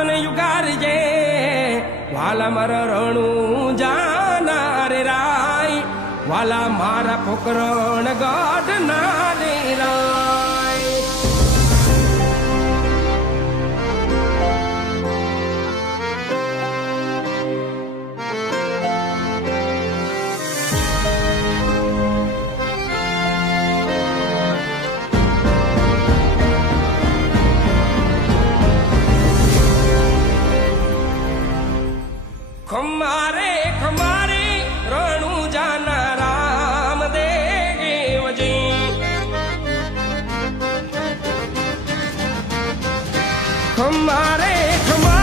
મને યુગારજે વાલા મારા રણું જાના રે રાય વાલા મારા પોકરણ ગઢ ના રે રાય ખમારે ખમારે રણું જાના રામ દેવજી ખમારે ખમારે